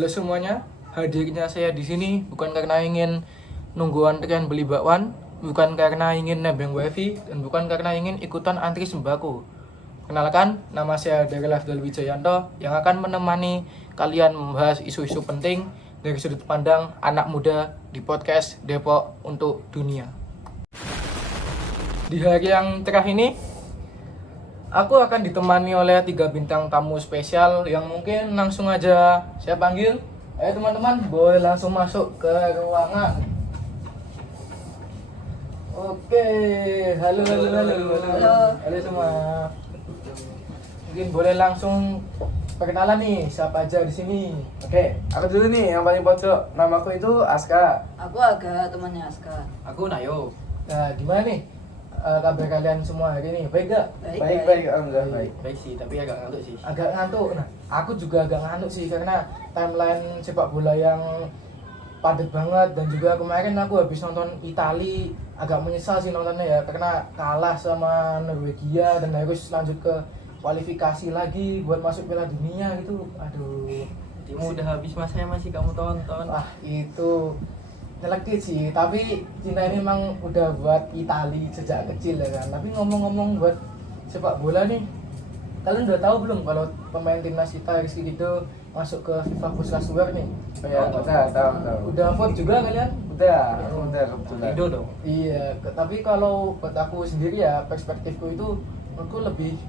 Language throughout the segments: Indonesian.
Halo semuanya, hadirnya saya di sini bukan karena ingin nunggu antrian beli bakwan, bukan karena ingin nebeng wifi, dan bukan karena ingin ikutan antri sembako. Kenalkan, nama saya Daryl Afdal Wijayanto yang akan menemani kalian membahas isu-isu penting dari sudut pandang anak muda di podcast Depok untuk Dunia. Di hari yang cerah ini, aku akan ditemani oleh 3 bintang tamu spesial yang mungkin langsung aja saya panggil. Ayo teman-teman, boleh langsung masuk ke ruangan. Oke, halo. Halo semua. Mungkin boleh langsung perkenalan nih, siapa aja di sini. Oke, aku dulu nih yang paling pojok. Namaku itu Aska. Aku Aga, temannya Aska. Aku Nayo. Nah, gimana nih kabar kalian semua hari ini? Baik gak? Baik, alhamdulillah baik. Baik sih, tapi agak ngantuk sih. Agak ngantuk. Nah, aku juga agak ngantuk sih karena timeline sepak bola yang padat banget, dan juga kemarin aku habis nonton Itali, agak menyesal sih nontonnya ya karena kalah sama Norwegia dan harus lanjut ke kualifikasi lagi buat masuk Piala Dunia gitu. Aduh. Timu udah habis masanya masih kamu tonton. Wah, itu nyelekit sih, tapi Cina ini memang udah buat Itali sejak kecil ya kan. Tapi ngomong-ngomong buat sepak bola nih, kalian udah tahu belum kalau pemain timnas kita Rizky Ridho masuk ke FIFA Puskas Award nih? Ya, tahu. Udah vote juga kalian? Udah kebetulan. Rido dong. Iya, tapi kalau buat aku sendiri ya, perspektifku itu menurutku lebih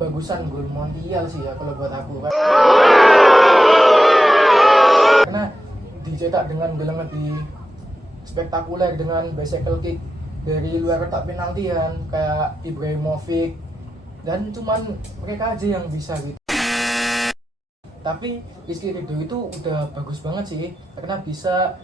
bagusan gol Montiel sih ya kalau buat aku. Karena dicetak dengan gol yang lebih spektakuler dengan bicycle kick dari luar kotak penalti kan, kayak Ibrahimovic, dan cuman mereka aja yang bisa gitu. Tapi Rizky Ridho itu udah bagus banget sih karena bisa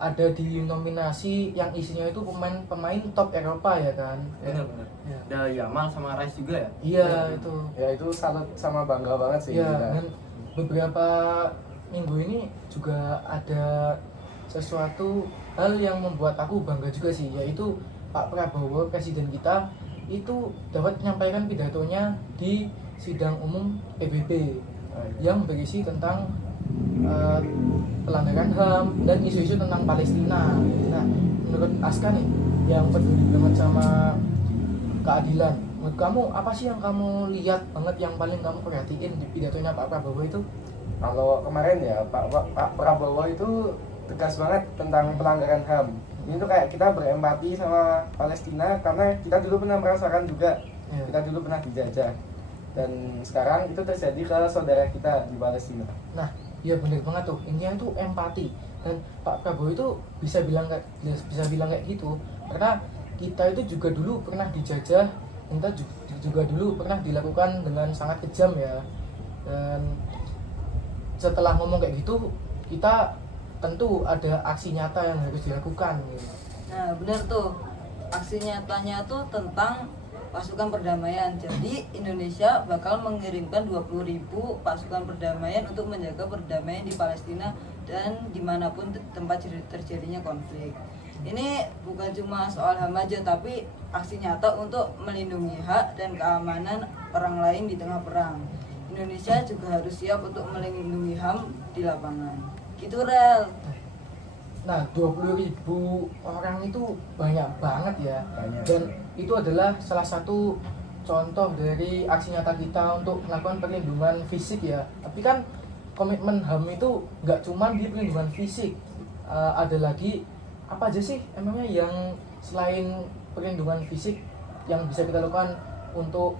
ada di nominasi yang isinya itu pemain top Eropa ya kan. Bener. Ya. Ada Yamal sama Rice juga ya? Iya itu. Ya itu salut sama bangga banget sih. Iya, kita. dan beberapa minggu ini juga ada sesuatu hal yang membuat aku bangga juga sih, yaitu Pak Prabowo, presiden kita, itu dapat menyampaikan pidatonya di sidang umum PBB yang berisi tentang pelanggaran HAM dan isu-isu tentang Palestina. Nah, menurut Aska nih, yang peduli banget sama keadilan, menurut kamu apa sih yang kamu lihat banget, yang paling kamu perhatiin di pidatonya Pak Prabowo itu? Kalau kemarin ya Pak Prabowo itu tegas banget tentang pelanggaran HAM. Ini tuh kayak kita berempati sama Palestina karena kita dulu pernah merasakan juga. Ya. Kita dulu pernah dijajah. Dan sekarang itu terjadi ke saudara kita di Palestina. Nah, iya bener banget tuh. Intinya itu empati. Dan Pak Prabowo itu bisa bilang kayak gitu karena kita itu juga dulu pernah dijajah, kita juga dulu pernah dilakukan dengan sangat kejam ya. Dan setelah ngomong kayak gitu, kita tentu ada aksi nyata yang harus dilakukan gitu. Nah, benar tuh. Aksi nyatanya tuh tentang pasukan perdamaian. Jadi Indonesia bakal mengirimkan 20.000 pasukan perdamaian untuk menjaga perdamaian di Palestina dan dimanapun tempat terjadinya konflik. Ini bukan cuma soal HAM aja, tapi aksi nyata untuk melindungi hak dan keamanan orang lain di tengah perang. Indonesia juga harus siap untuk melindungi HAM di lapangan. Gitu, Rel. Nah, 20.000 orang itu banyak banget ya. Banyak. Dan itu adalah salah satu contoh dari aksi nyata kita untuk melakukan perlindungan fisik ya. Tapi kan komitmen HAM itu nggak cuma di perlindungan fisik. Ada lagi apa aja sih emangnya yang selain perlindungan fisik yang bisa kita lakukan untuk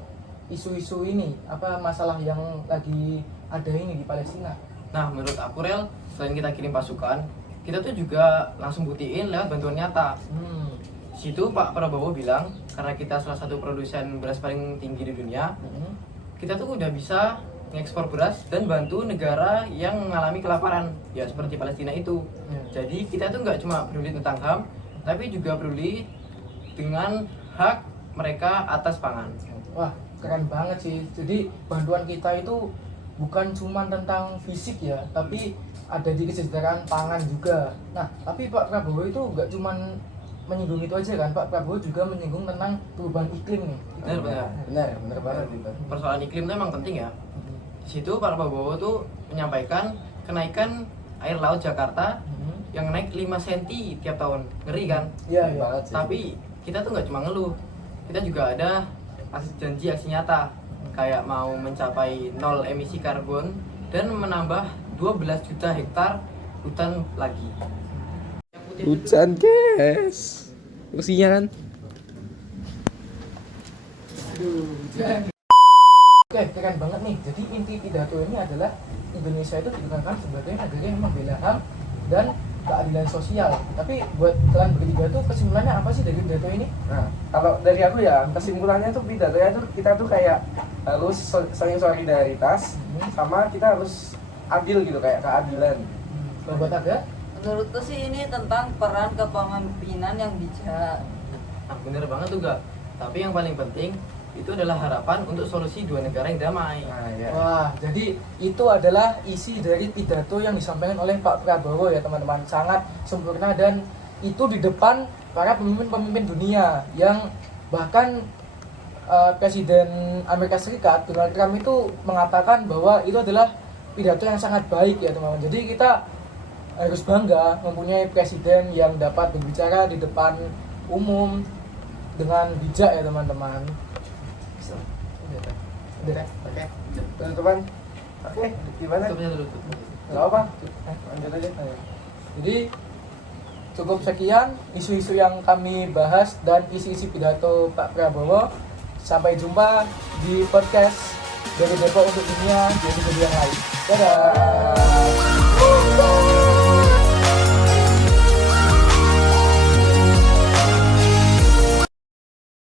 isu-isu ini, apa masalah yang lagi ada ini di Palestina? Nah, menurut aku Rel, selain kita kirim pasukan, kita tuh juga langsung buktiin lewat bantuan nyata. Situ Pak Prabowo bilang, karena kita salah satu produsen beras paling tinggi di dunia, kita tuh udah bisa ngekspor beras dan bantu negara yang mengalami kelaparan, ya seperti Palestina itu. Jadi kita tuh nggak cuma peduli tentang HAM, tapi juga peduli dengan hak mereka atas pangan. Wah, keren banget sih. Jadi bantuan kita itu bukan cuma tentang fisik ya, tapi ada di kesejahteraan pangan juga. Nah, tapi Pak Prabowo itu nggak cuma menyinggung itu aja kan, Pak Prabowo juga menyinggung tentang perubahan iklim nih. Benar banget itu. Persoalan iklim itu emang penting ya. Di situ Pak Prabowo tuh menyampaikan kenaikan air laut Jakarta Hmm. yang naik 5 cm tiap tahun. Ngeri kan? Iya, Keren iya. banget sih. Tapi kita tuh nggak cuma ngeluh, kita juga ada janji aksi nyata, kayak mau mencapai 0 emisi karbon dan menambah 12 juta hektar hutan lagi. Hujan guys, kursinya kan. Oke, keren banget nih. Jadi inti pidato ini adalah Indonesia itu dikatakan sebagai negara yang membela HAM dan keadilan sosial. Tapi buat kalian bertiga tuh kesimpulannya apa sih dari pidato ini? Nah, kalau dari aku ya, kesimpulannya tuh pidatonya tuh kita tuh kayak harus saling solidaritas, sama kita harus adil gitu, kayak keadilan. Kalau buat Aga? Menurutku sih ini tentang peran kepemimpinan yang bijak. Nah, bener banget tuh gak. Tapi yang paling penting itu adalah harapan untuk solusi dua negara yang damai. Nah, ya. Wah, jadi itu adalah isi dari pidato yang disampaikan oleh Pak Prabowo ya teman-teman. Sangat sempurna dan itu di depan para pemimpin-pemimpin dunia yang bahkan Presiden Amerika Serikat Donald Trump itu mengatakan bahwa itu adalah pidato yang sangat baik ya teman-teman. Jadi kita harus bangga mempunyai presiden yang dapat berbicara di depan umum dengan bijak ya teman-teman. Udah, Oke, teman-teman. Oke, gimana? Tutup aja dulu, tutup. Gak apa? Lanjut aja. Jadi cukup sekian isu-isu yang kami bahas dan isi-isi pidato Pak Prabowo. Sampai jumpa di podcast dari Depok untuk Dunia di episode yang lain. Dadah.